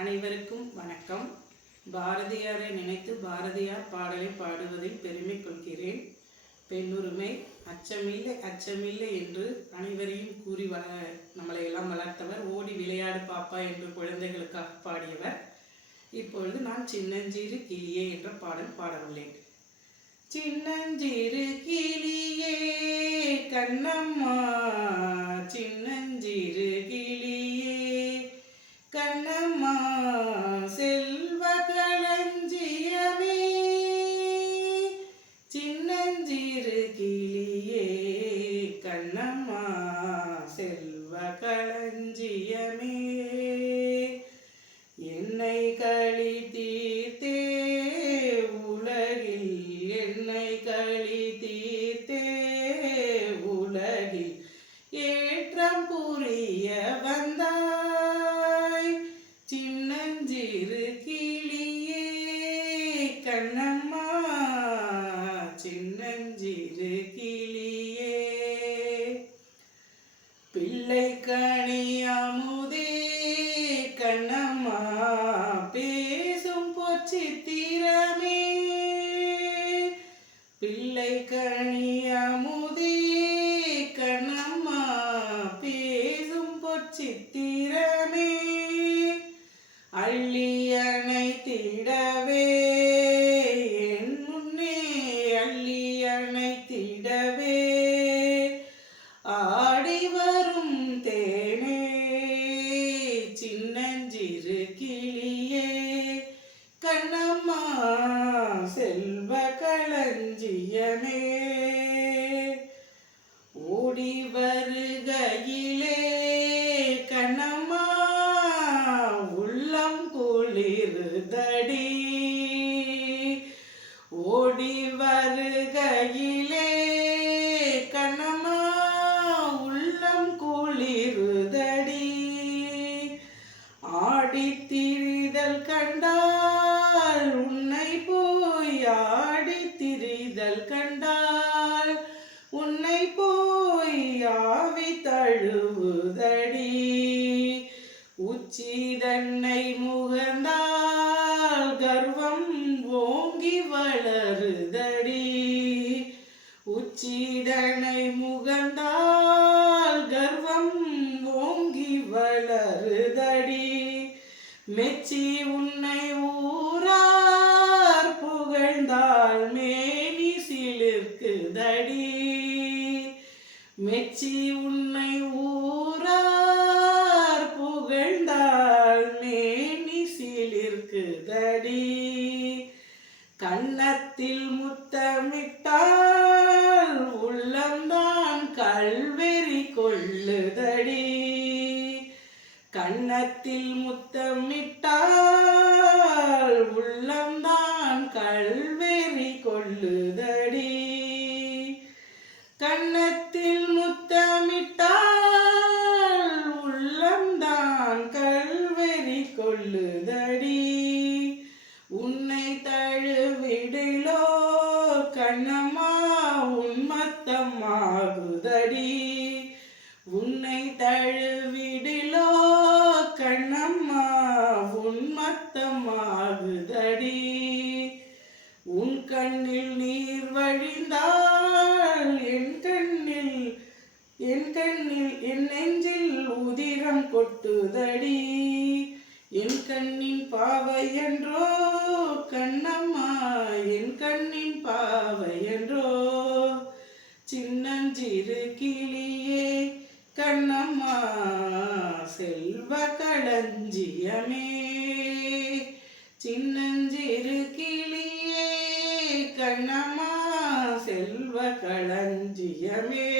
அனைவருக்கும் வணக்கம். பாரதியாரை நினைத்து பாரதியார் பாடலை பாடுவதில் பெருமை கொள்கிறேன். பெண்ணுரிமை அச்சமில்லை அச்சமில்லை என்று அனைவரையும் கூறி நம்மளை எல்லாம் வளர்த்தவர். ஓடி விளையாடு பாப்பா என்று குழந்தைகளுக்காக பாடியவர். இப்பொழுது நான் சின்னஞ்சிறு கிளியே என்ற பாடல் பாடவுள்ளேன். சின்னஞ்சிறு கிளியே கண்ணம்மா, சின்னஞ்சிறு கிளியே கண்ணம்மா, செல்வ களஞ்சியமே, சின்னஞ்சிறு கிளியே கண்ணம்மா, செல்வ களஞ்சியமே, என்னை களி தீர்த்தே உலகில், என்னை களி தீர்த்தே உலகில் ஏற்றம் புரிய வந்தாய், சின்னஞ்சிறு கிளியே கண்ணம்மா, சின்னஞ்சிறு கிளியே, பிள்ளை கனி அமுதே கண்ணம்மா, பேசும் பொற்சித்திரமே, பிள்ளை கனி அமுதே கண்ணம்மா, பேசும் பொற்சித்திரமே, அள்ளி அணைத்திடவே என் முன்னே, அள்ளி அணைத்திடவே ஆடி வரும் தேனே, சின்னஞ்சிறு கிளியே கண்ணம்மா, செல்வ களஞ்சியமே, ஓடி வருகையிலே கண்ணம்மா உள்ளம் குளிருதடி, ஓடி வருகையிலே கண்ணம்மா உள்ளம் குளிருதடி, ஆடித் திரிதல் கண்டால் உன்னை போய், ஆடித் திரிதல் கண்டால் உன்னை போய் ஆவி தழுவுதடி, உச்சி தன்னை முகந்தால் கர்வம் ஓங்கி வளருதடி, உச்சி தன்னை முகந்தால் கர்வம் ஓங்கி வளருதடி, மெச்சி உன்னை ஊரார் புகழ்ந்தால் மேனி சிலிர்க்குதடி, மெச்சி உன்னை ஊரார் புகழ்ந்தால் மேனி சிலிர்க்குதடி, கன்னத்தில் முத்தமிட்டால் உள்ளம்தான் கல்வெறி கொள்ளுதடி, கன்னத்தில் முத்தமிட்டால் உள்ளம்தான் கல்வெறி கொள்ளுதடி, கன்னத்தில் முத்தமிட்டால் உள்ளம்தான் கல்வெறி கொள்ளுதடி, உன்னை தழுவிடிலோ கண்ணம்மா உன்மத்தம் ஆகுதடி, உன்னை தழுவிடிலோ கண்ணம்மா உன்மத்தம் ஆகுதடி, உன் கண்ணில் நீர் வழிந்தால் என் கண்ணில் என் நெஞ்சில் உதிரம் கொட்டுதடி, என் கண்ணின் பாவையன்றோ கண்ணம்மா, என் கண்ணின் பாவையன்றோ, சின்னஞ்சிறு கிளியே கண்ணம்மா, செல்வ களஞ்சியமே, சின்னஞ்சிறு கிளியே கண்ணம்மா, செல்வ களஞ்சியமே.